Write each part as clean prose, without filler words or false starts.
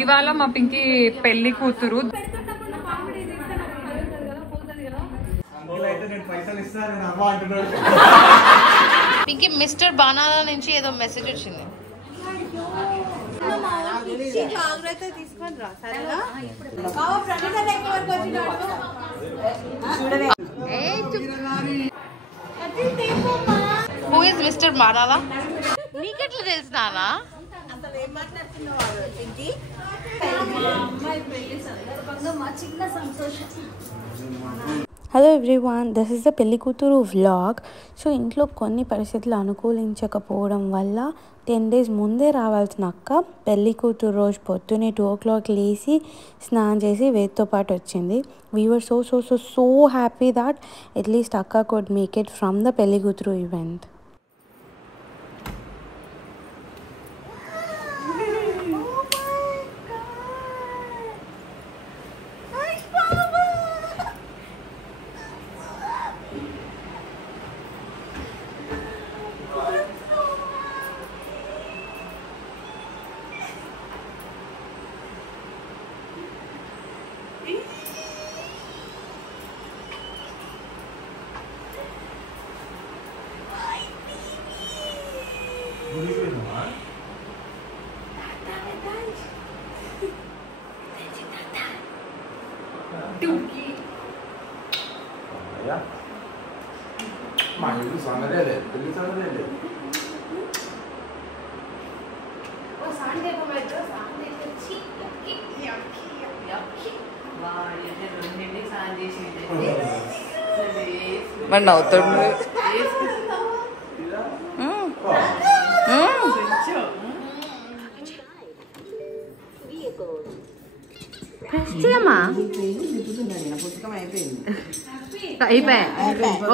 ఇవాళ మా పింకీ పెళ్లి కూతురు. పింకీ మిస్టర్ బానానా నుంచి ఏదో మెసేజ్ వచ్చింది. Who is mister banana? నీకెట్లా తెలుసు నానా? Hello everyone, this is the pelli kuthuru vlog. So ఇంట్లో కొన్ని పరిస్థితులు అనుకూలించకపోవడం వల్ల 10 days ముందే రావాల్సిన అక్క పెళ్లి కూతురు రోజు పొద్దునే 2 o'clock లేచి స్నానం చేసి వేత్తో పాటు వచ్చింది. We were so happy that at least akka could make it from the pelli kuthuru event. మరి నవ్వుతాడు.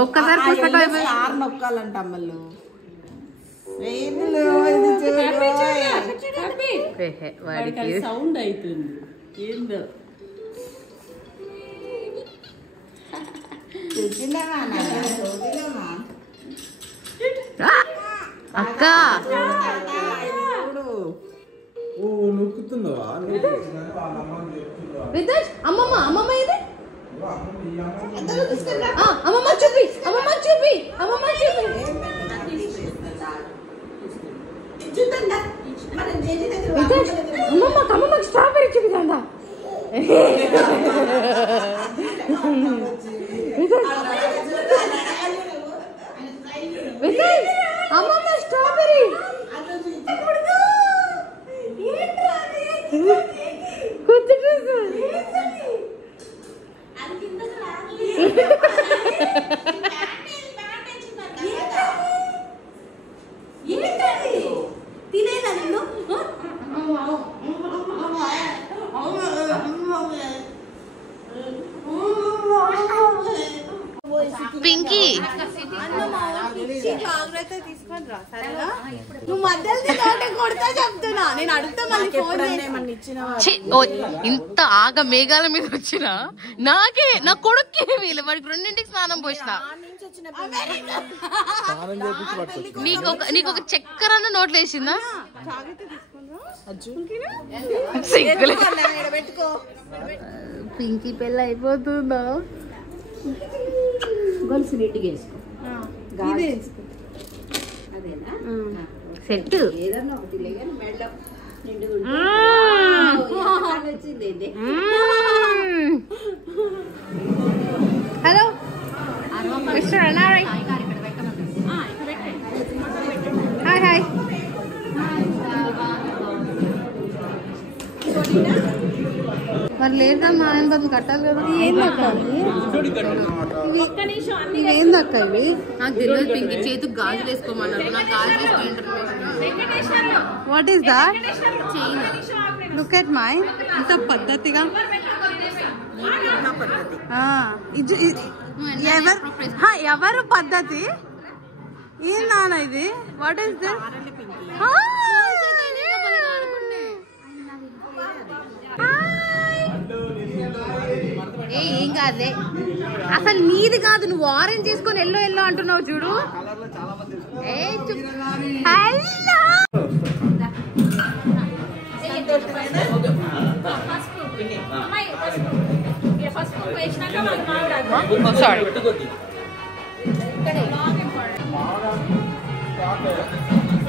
ఒక్కసారి పుస్తకం నొక్కాలంట అమ్మలు. సౌండ్ అవుతుంది ఏందో. అక్క అమ్మమ్మ అమ్మమ్మ ఇది అమ్మమ్మ చూపి అమ్మమ్మ చూపి అమ్మమ్మ చూపి. అమ్మమ్మ అమ్మమ్మకి స్ట్రాబెరీ చూపిదా? అమ్మమ్మ స్ట్రాబెరీ తినేదా నిన్ను? పింకీ జాగ్రత్త తీసుకొని రా సరేనా? నువ్వు మధ్యలో కొడతా చెప్తున్నా. నేను అడుగుతా ఇంత ఆగ మేఘాల మీద వచ్చిన నాకే నా కొడుక్కి వీళ్ళు వాడికి 2ంటికి స్నానం పోసిన. నీకు ఒక చక్కెర నోట్లు వేసిందా? పింకీ పెళ్ళి అయిపోతుందా? గొలుసు నీట్గా వేసుకో. సెట్ ఏదన్నా ఒకటి మెడలో హలో మిస్టర్ అన్నారై. Hi hi. మరి లేదమ్మా ఆయన బదులు కట్టాలి కదా. ఏందక్క ఏందక్క ఇవి? నాకు తెలియదు పింకి. చేతికి గాజులు వేసుకోమన్నారు. నాకు గాజులు what is that? Look at my ఇంత పద్ధతిగా ఎవరు పద్ధతి ఏందానా ఇది? What is this? ఏం కాదులే. అసలు నీది కాదు, నువ్వు ఆరెంజ్ తీసుకొని ఎల్లో ఎల్లో అంటున్నావు చూడు. హలో సారీ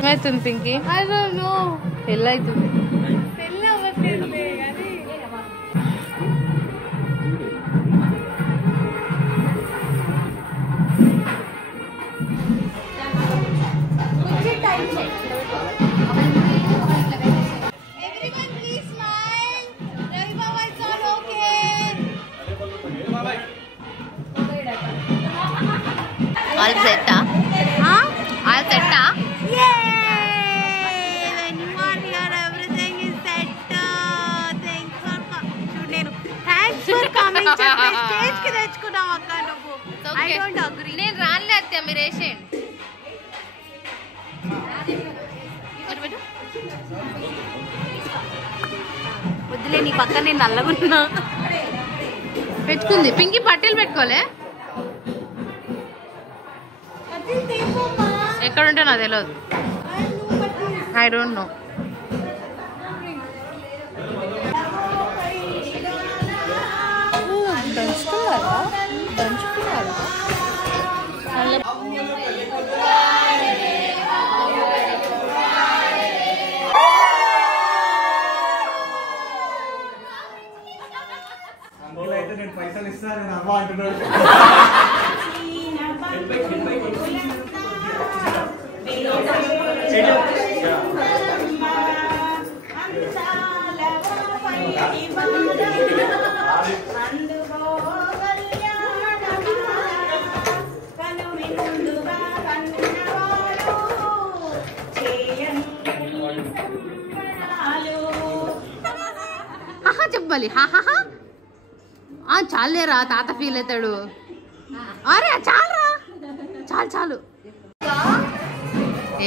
ఏమవుతుంది పింకీ పెళ్ళి అవుతుంది All set, huh? All set, huh? Yay! When you are here, everything is set. Thanks for coming. Stage ki techukunnam akka nuvu. I don't agree. నేను రానులే అత్తయ్య మీరు వేసేయండి వద్దులే నీ పక్కన నేను నల్లగున్నా. పెట్టుకుంది పింకీ పట్టీలు పెట్టుకోలే ఎక్కడ ఉంటే నాకు తెలియదు ఐ డోంట్ నో పైసలు ఇస్తారు అవ్వ అంటున్నాడు చెప్పాలి చాలేరా తాత ఫీల్ అవుతాడు అరే చాలరా చాలు చాలు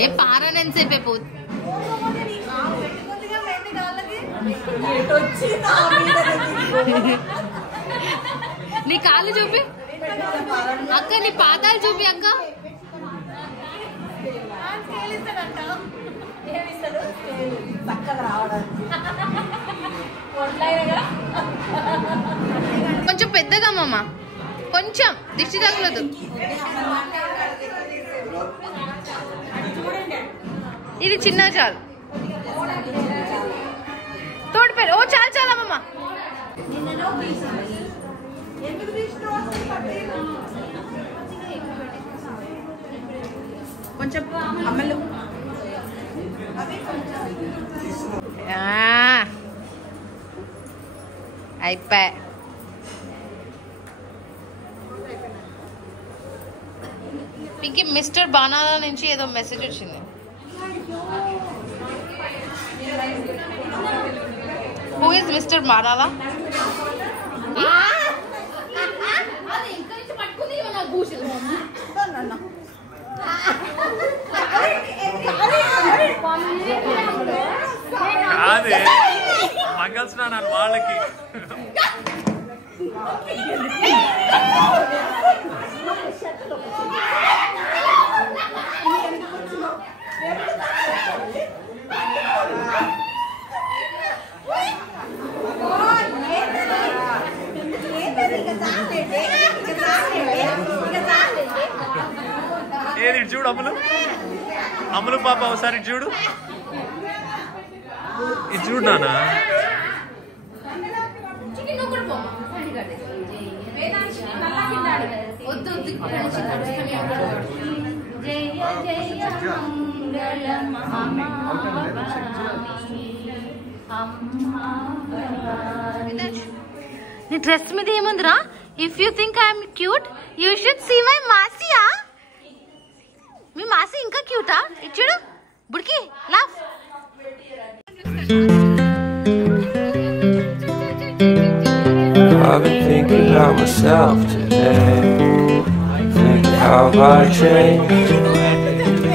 ఏ పారాని ఎంతసేపు అయిపోతుంది నీ కాళ్ళు చూపి అక్క నీ పాదాలు చూపి అక్క కొంచెం పెద్దగా మామ కొంచెం దిష్టి తగలదు ఇది చిన్న చాలు తోడు పేరు ఓ చాలు చాలా మామ కొంచెం అమ్మలు అయిపోయా పింకీ మిస్టర్ బానాలా నుంచి ఏదో మెసేజ్ వచ్చింది హూ ఇస్ మిస్టర్ బానాలా కాదే మంగళ స్నానాలు వాళ్ళకి ఏది చూడు అమ్ములు అమ్ములు పాప ఒకసారి చూడు ఇది చూడు నానా నీ డ్రెస్ మీద ఏముందిరా if you think I'm cute you should see my మాసియా మీ మాసి ఇంకా క్యూటా ఇది చూడు బుడికి laugh I've been thinking about myself today, thinking how I changed,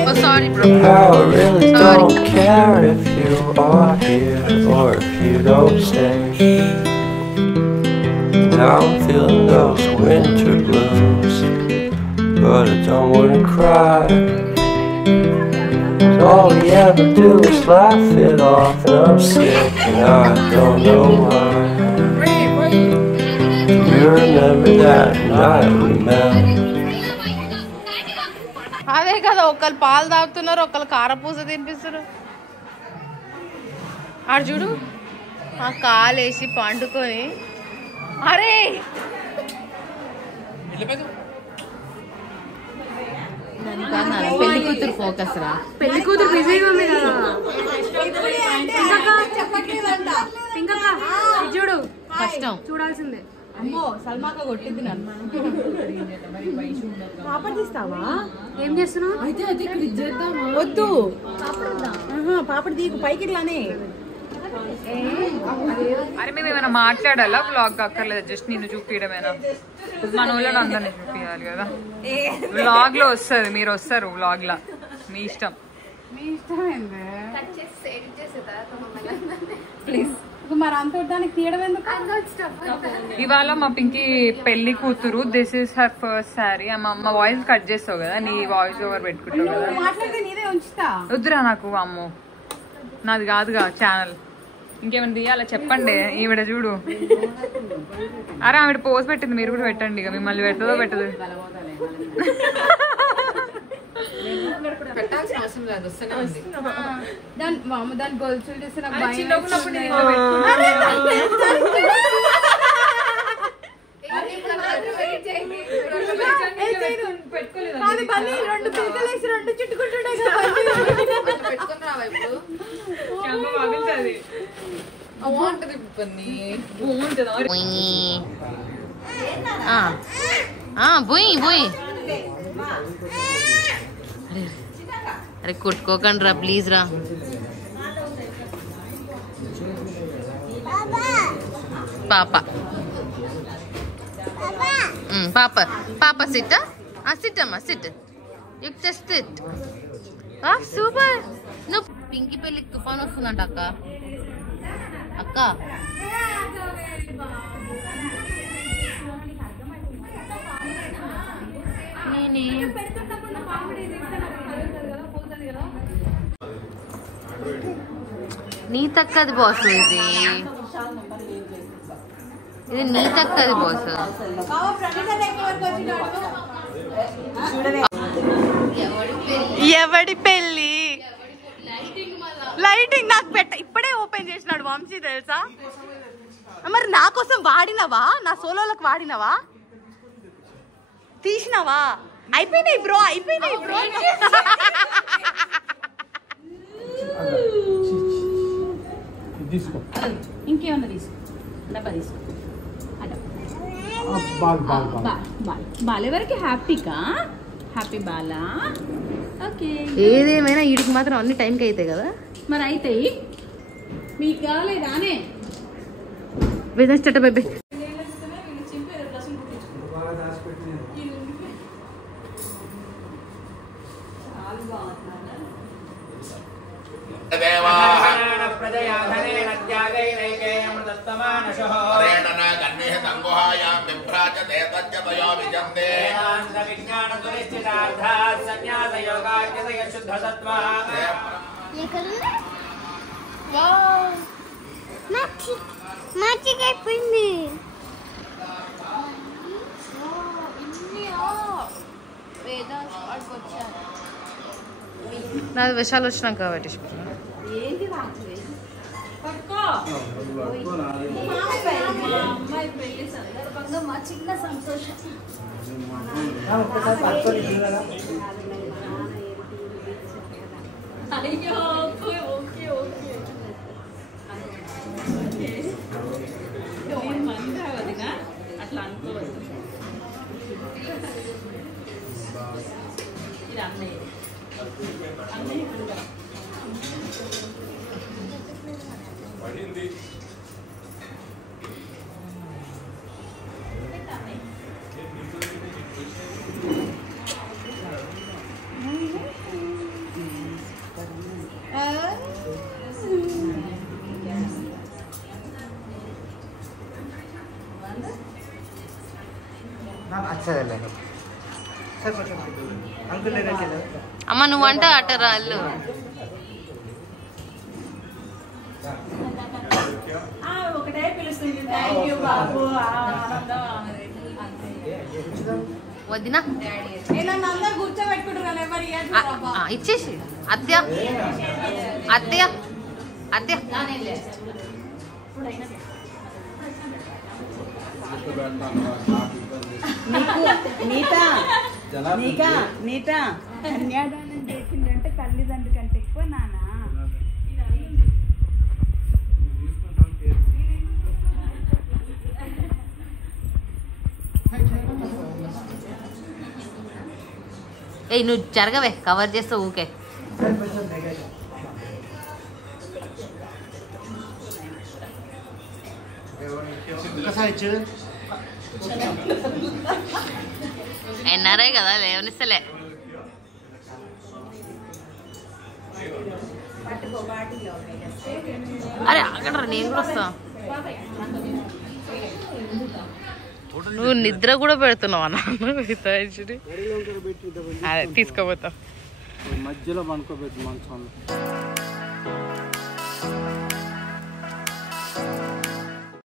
oh sorry bro how I really don't care if you are here or if you don't stay. Now I'm feeling those winter blues, but I don't wanna cry. All we ever do is laugh it off, and I'm sick and I don't know why. We're that night we met. అదే కదా, ఒకళ్ళు పాలు తాగుతున్నారు, ఒకళ్ళు కారపూస తినిపిస్తున్నారు. ఆడు చూడు ఆ కాలేసి పండుకొని. అరే పెళ్లి కూతురు ఫోకస్ రా, పెళ్లి కూతురు బిజీగా ఉంది కదా. చూడు కష్టం చూడాల్సిందే. అమ్మో సల్మాక కొట్టింది నన్ను. పాపడ్ తీస్తావా? ఏం చేస్తున్నావు? అయితే ఇక్కడ చేద్దామా? వద్దు, పాపడ్ తీకు పైకి ఇట్లానే. అరే మేము ఏమైనా మాట్లాడాలా? వ్లాగ్ అక్కర్లేదు, జస్ట్ నిన్ను చూపించడమేనా? మన ఊళ్ళో అందరినీ చూపించాలి కదా. వ్లాగ్ లో వస్తుంది, మీరు వస్తారు వ్లాగ్ లా, మీ ఇష్టం. ప్లీజ్ మరి అంత దానికి తీయడం ఎందుకు? ఇవాళ మా పింకి పెళ్లి కూతురు. This is her first sari. మా వాయిస్ కట్ చేస్తావు కదా, నీ వాయిస్ ఓవర్ పెట్టుకుంటావు కదా. వద్దురా నాకు, అమ్మో నాది కాదుగా ఛానల్. ఇంకేమైనా తీయాలా చెప్పండి. ఈవిడ చూడు, అరే ఆవిడ పోజ్ పెట్టింది, మీరు కూడా పెట్టండి. ఇక మిమ్మల్ని పెడతదో పెట్టదు. పెట్టాల్సిన అవసరం లేదు, వస్తూనే ఉంది. దాని గొలుసులు చేస్తే నాకు అరే కొట్టుకోకండి రా ప్లీజ్ రా. పాప పాప పాప సిట్ సిట్ అమ్మా SIT. You just SIT. Super. నువ్వు పింకి పెళ్ళికి తుఫాన్ వస్తుందంట అక్క. అక్క నీ తక్కది బాస్, ఇది ఇది నీ తక్కది బాస్. ఎవడి పెళ్ళి? లైటింగ్ నాకు ఇప్పుడే ఓపెన్ చేసినాడు వంశీ తెలుసా. మరి నా కోసం వాడినవా? నా సోలోలకు వాడినవా? తీసినవా? అయిపోయినాయి బ్రో, అయిపోయినాయి బ్రో. ఇంకేమన్నా తీసుకో, డబ్బా తీసుకో. బాలెవరికి హ్యాపీకా? హ్యాపీ బాలా. ఓకే, ఏదేమైనా వీడికి మాత్రం అన్ని టైంకి అవుతాయి కదా. మరి అవుతాయి, మీకు కాలేదానే? బిజినెస్ చట్ట బేబీ. అయిపోయింది. నాది విషయాలు వచ్చినాక కాబట్టి మా చిన్న సంతోషం. అట్లా అనుకోవద్దు. ఇది అన్నయ్య అమ్మ నువ్వంట అటరా అల్లు. ఒకటే పిలుస్తుంది. థ్యాంక్ యూ బాబు. ఆనందం వదినా ఇచ్చేసి అత్తయ్య అత్తయ్య అత్తయ్య నీతా కన్యాదానం చేసిందంటే తల్లిదండ్రుల కంటే ఎక్కువ నాన్న. ఏయ్ నువ్వు జరగవే, కవర్ చేస్తావు ఊకే. ఎన్ఆర్ఐ కదా లేవనిస్తలే. అరే అక్కడ నేను కూడా వస్తా. నువ్వు నిద్ర కూడా పెడుతున్నావు అన్న. అదే తీసుకోపోతావు మధ్యలో పనుకోబెట్టు మంచం.